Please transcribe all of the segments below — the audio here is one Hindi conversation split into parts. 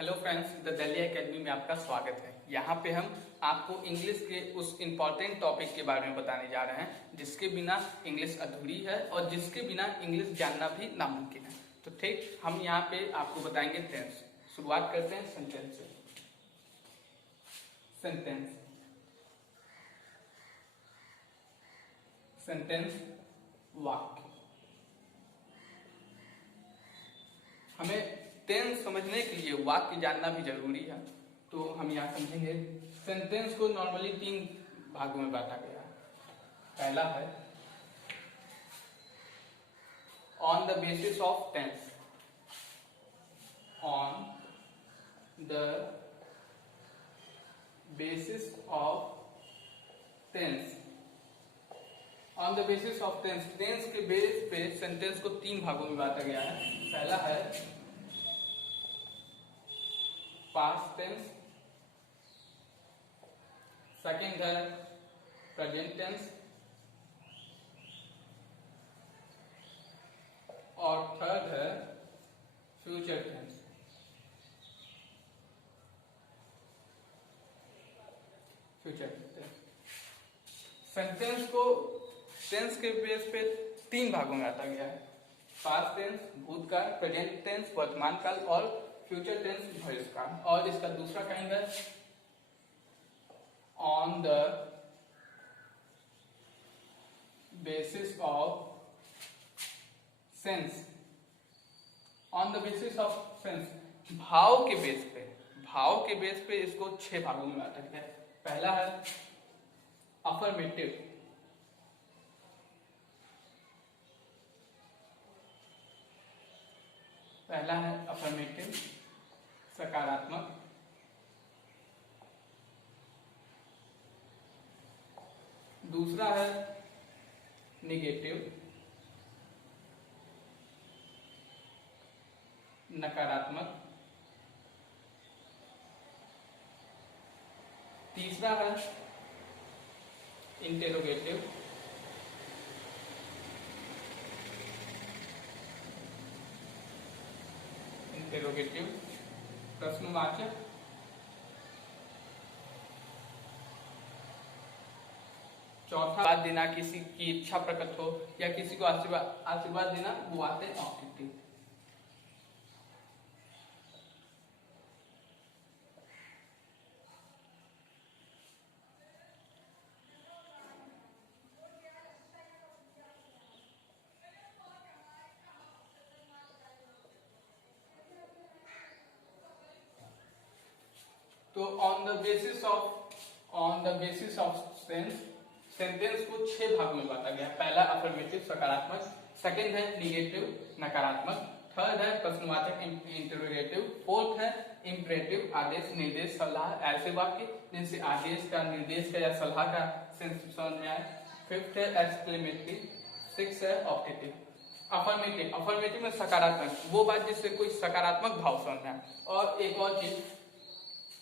Hello friends, the Delhi academy में आपका स्वागत है। यहाँ पे हम आपको इंग्लिश के उस इम्पोर्टेंट टॉपिक के बारे में बताने जा रहे हैं जिसके बिना इंग्लिश अधूरी है और जिसके बिना इंग्लिश जानना भी नामुमकिन है। तो ठीक, हम यहाँ पे आपको बताएंगे टेंस। शुरुआत करते हैं सेंटेंस से। सेंटेंस सेंटेंस वाक्य। हमें टेंस समझने के लिए वाक्य जानना भी जरूरी है। तो हम यहाँ समझेंगे सेंटेंस को नॉर्मली 3 भागों में बांटा गया है। पहला है on the basis of tense. On the basis of tense. On the basis of tense, tense के बेस पे सेंटेंस को 3 भागों में बांटा गया है। पहला है पास्ट टेंस, सेकंड है प्रेजेंट टेंस और थर्ड है future tense. Future tense sentence को टेंस के बेस पे 3 भागों में बांटा गया है। पास्ट टेंस भूतकाल, प्रेजेंट टेंस वर्तमान काल और फ्यूचर टेंस भविष्यकाल। और इसका दूसरा काइंड है on the basis of sense. On the basis of sense, भाव के बेस पे। भाव के बेस पे इसको 6 भागों में बांटा गया है। पहला है अफर्मेटिव। पहला है अफर्मेटिव, सकारात्मक। दूसरा है निगेटिव, नकारात्मक। तीसरा है इंटेरोगेटिव। इंटेरोगेटिव प्रश्नवाचक। चौथा बात देना, किसी की इच्छा प्रकट हो या किसी को आशीर्वाद देना, वो आते हैं ऑब्जेक्टिव। तो on the basis of sentence को 6 भागों में बांटा गया है। पहला अफर्मेटिव, सकारात्मक। सेकंड है निगेटिव, नकारात्मक। थर्ड है प्रश्नवाचक, इंटरोगेटिव। फोर्थ है इंपरेटिव, आदेश, निर्देश, सलाह, ऐसे वाक्य जिनसे आदेश का, निर्देश का या सलाह का सेंस समझ में आए। फिफ्थ है एक्सक्लेमेटरी। सिक्स है ऑब्जेक्टिव। अफर्मेटिव में सकारात्मक, वो बात जिससे कोई सकारात्मक भाव समझ में आए। और एक और चीज,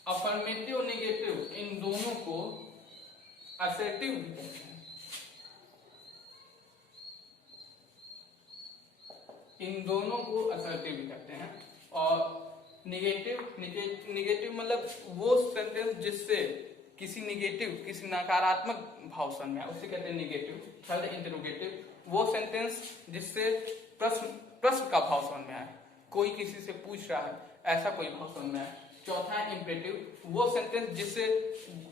अफर्मेटिव और नेगेटिव इन दोनों को असर्टिव भी कहते हैं। इन दोनों को असर्टिव भी कहते हैं। और निगेटिव मतलब वो सेंटेंस जिससे किसी नकारात्मक भाव समझ में आए, उसे कहते हैं निगेटिव। थर्ड इंटरोगेटिव, वो सेंटेंस जिससे प्रश्न का भाव समझ में आए, कोई किसी से पूछ रहा है, ऐसा कोई भाव समझ में आए। चौथा है इंपरेटिव, वो सेंटेंस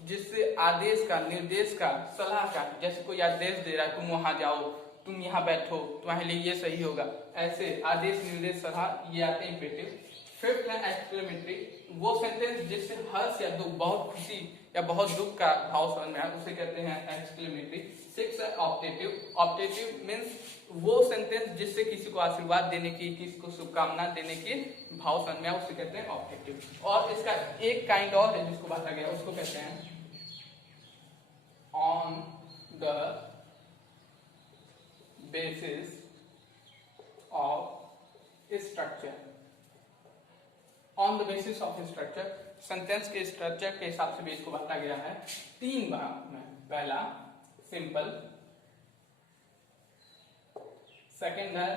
जिससे आदेश का, निर्देश का, सलाह का, जैसे कोई आदेश दे रहा है, तुम वहां जाओ, तुम यहाँ बैठो, तुम्हारे लिए ये सही होगा, ऐसे आदेश, निर्देश, सलाह, ये आते हैं इंपरेटिव। फिफ्थ है एक्सक्लेमेटरी, वो सेंटेंस जिससे हर्ष या दुख, बहुत खुशी या बहुत दुख का भाव समझ में आए, उसे कहते हैं एक्सक्लेमेटरी। सिक्स है ऑब्जेक्टिव। ऑब्जेक्टिव मीन्स वो सेंटेंस जिससे किसी को आशीर्वाद देने की, किसी को शुभकामना देने की भाव समझ में आए, उसे कहते हैं ऑब्जेक्टिव। और इसका एक काइंड और है जिसको बांटा गया, उसको कहते हैं on the basis of structure. On the basis of structure, sentence के स्ट्रक्चर के हिसाब से भी इसको बांटा गया है 3 भाग में। पहला सिंपल, सेकंड है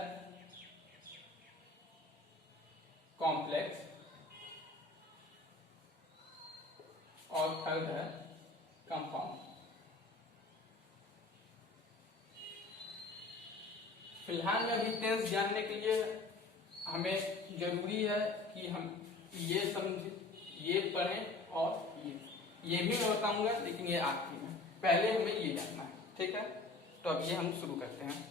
कॉम्प्लेक्स और थर्ड है कंपाउंड। फिलहाल में अभी टेंस जानने के लिए हमें जरूरी है कि हम ये समझ, ये पढ़ें और ये भी मैं बताऊंगा, लेकिन ये आखिरी में, पहले हमें ये जानना है, ठीक है। तो अब ये हम शुरू करते हैं।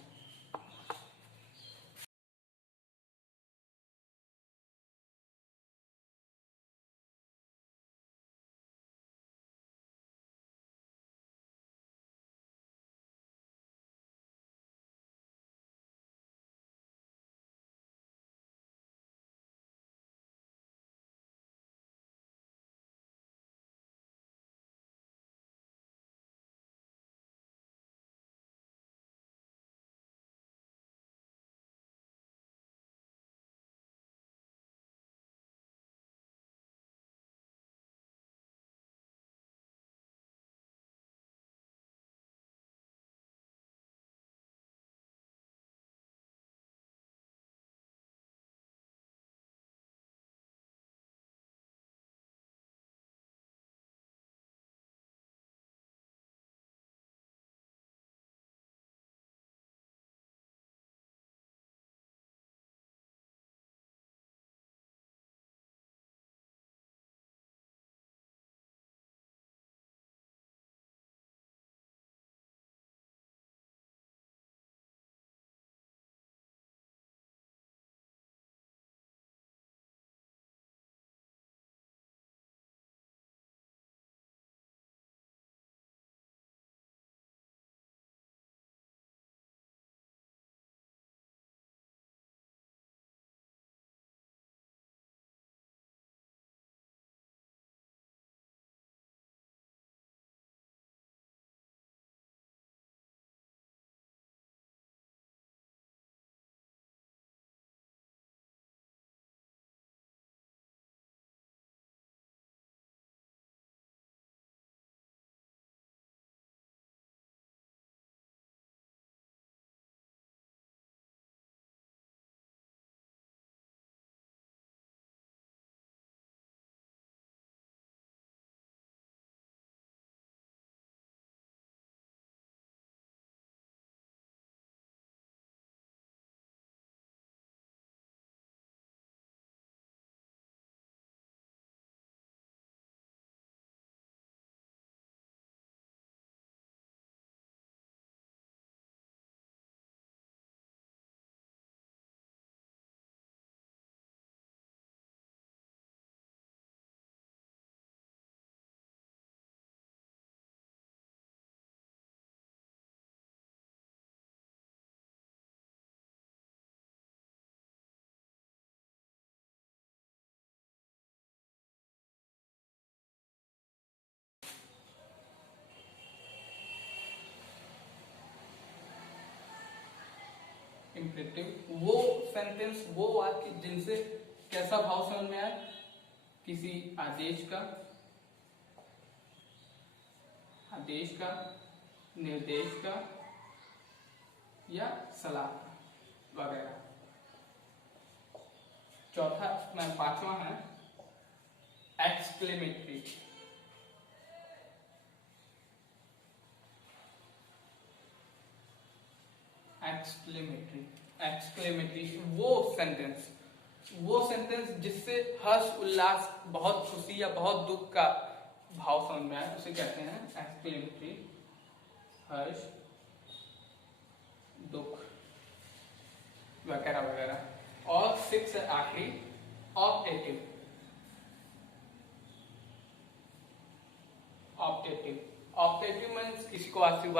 इम्परेटिव वो सेंटेंस, वो वाक्य जिनसे कैसा भाव समझ में आए, किसी आदेश का, निर्देश का या सलाह का वगैरह। चौथा पांचवा है एक्सक्लेमेटरी। एक्सक्लेमेटरी वो सेंटेंस जिससे हर्ष उल्लास, बहुत खुशी या बहुत दुख का भाव समझ में आए, उसे कहते हैं एक्सक्लेमेटरी। हर्ष, दुख वगैरह वगैरह। और 6 है आखिरी, ऑप्टेटिव। ऑप्टेटिव मीन्स किसी को